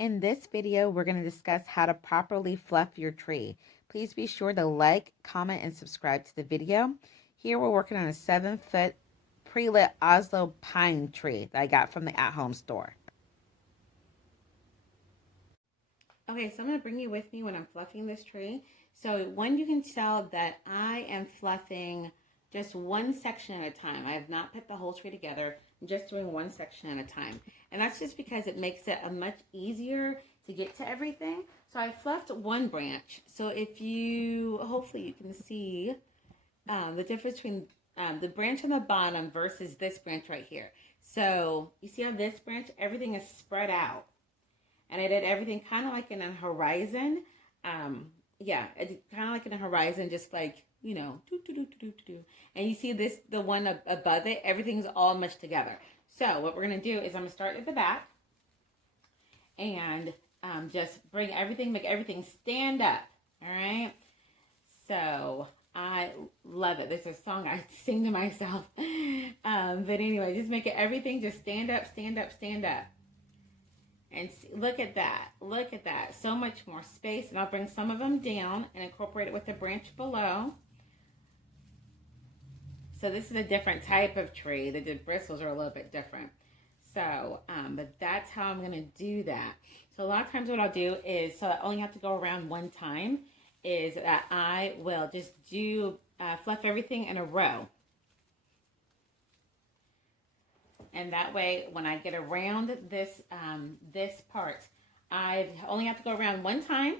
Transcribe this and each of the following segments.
In this video, we're going to discuss how to properly fluff your tree. Please be sure to like, comment, and subscribe to the video. Here we're working on a 7-foot pre-lit Oslo pine tree that I got from the at-home store. Okay, so I'm going to bring you with me when I'm fluffing this tree. So one, you can tell that I am fluffing just one section at a time. I have not put the whole tree together. I'm just doing one section at a time. And that's just because it makes it a much easier to get to everything. So I fluffed one branch. So if you, hopefully you can see the difference between the branch on the bottom versus this branch right here. So you see how this branch, everything is spread out. And I did everything kind of like in a horizon. Yeah, kind of like in a horizon, just like, you know, and you see this, the one above it, everything's all mushed together. So what we're going to do is I'm going to start at the back and just bring everything, make everything stand up. All right. So I love it. There's a song I sing to myself. But anyway, just make it everything just stand up, stand up, stand up. And see, look at that. Look at that. So much more space. And I'll bring some of them down and incorporate it with the branch below. So this is a different type of tree. The bristles are a little bit different. So, but that's how I'm going to do that. So a lot of times what I'll do is, so I only have to go around one time, is that I will just do, fluff everything in a row. And that way, when I get around this, this part, I only have to go around one time,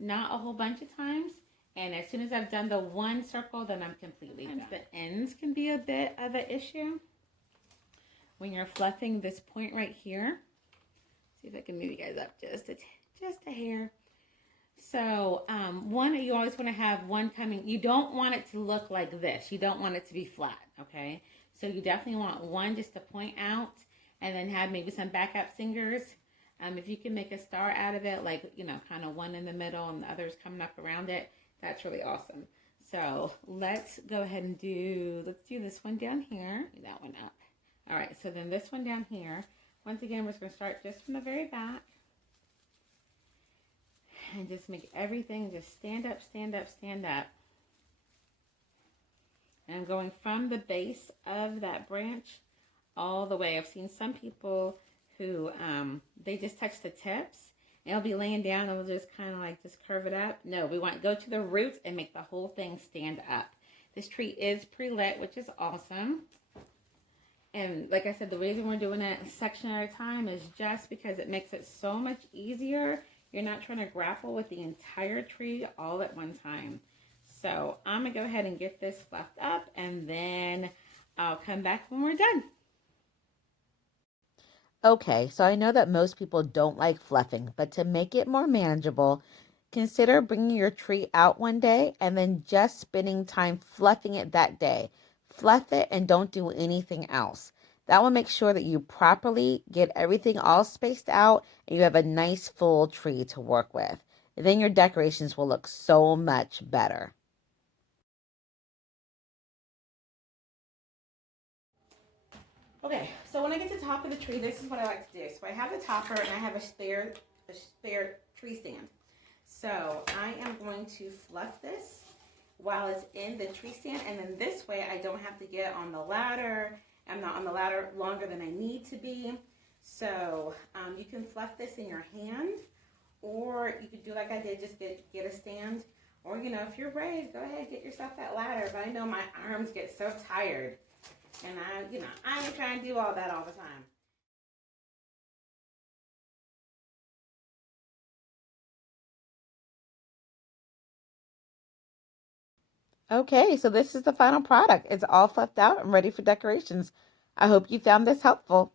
not a whole bunch of times. And as soon as I've done the one circle, then I'm completely done. The ends can be a bit of an issue when you're fluffing this point right here. See if I can move you guys up just a hair. So one, you always want to have one coming. You don't want it to look like this. You don't want it to be flat, okay? So you definitely want one just to point out and then have maybe some backup fingers. If you can make a star out of it, like, you know, kind of one in the middle and the others coming up around it, that's really awesome. So let's go ahead and let's do this one down here. That one up. All right, so then this one down here. Once again, we're just going to start just from the very back. And just make everything just stand up, stand up, stand up. And I'm going from the base of that branch all the way. I've seen some people who, they just touch the tips. And it'll be laying down and we'll just kind of like just curve it up. No, we want to go to the roots and make the whole thing stand up. This tree is pre-lit, which is awesome. And like I said, the reason we're doing it a section at a time is just because it makes it so much easier. You're not trying to grapple with the entire tree all at one time. So I'm going to go ahead and get this fluffed up, and then I'll come back when we're done. Okay, so I know that most people don't like fluffing, but to make it more manageable, consider bringing your tree out one day and then just spending time fluffing it that day. Fluff it and don't do anything else. That will make sure that you properly get everything all spaced out and you have a nice full tree to work with. And then your decorations will look so much better. Okay, so when I get to the top of the tree, this is what I like to do. So I have the topper and I have a spare tree stand. So I am going to fluff this while it's in the tree stand, and then this way I don't have to get on the ladder. I'm not on the ladder longer than I need to be. So you can fluff this in your hand, or you could do like I did, just get a stand. Or, you know, if you're ready, go ahead, get yourself that ladder. But I know my arms get so tired. And I ain't trying to do all that all the time. Okay, so this is the final product. It's all fluffed out and ready for decorations. I hope you found this helpful.